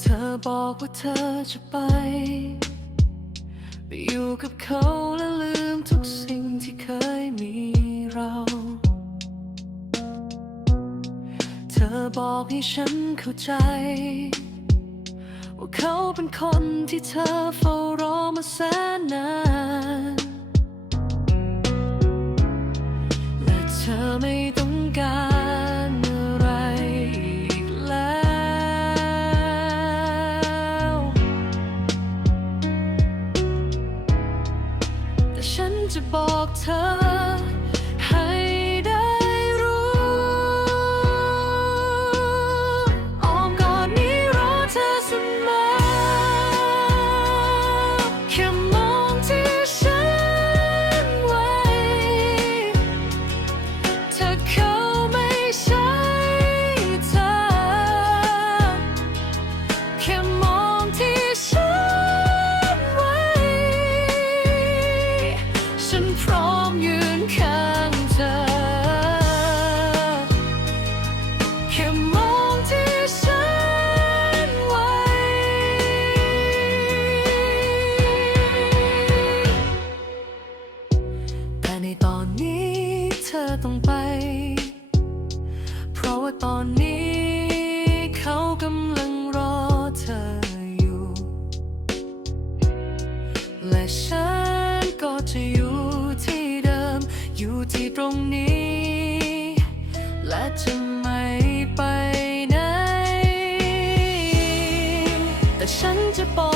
เธอบอกว่าเธอจะไป ไปอยู่กับเขาและลืมทุกสิ่งที่เคยมีเรา เธอบอกให้ฉันเข้าใจ ว่าเขาเป็นคนที่เธอเฝ้ารอมาแสนนาน ธอไม่ต้องการอะไรอีกแล้ว แต่ฉันจะบอกเธอ้องไป เพราะว่าตอนนี้เขากำลังรอเธออยู่ และฉันก็จะอยู่ที่เดิม อยู่ที่ตรงนี้ และจะไม่ไปไหน แต่ฉันจะบอก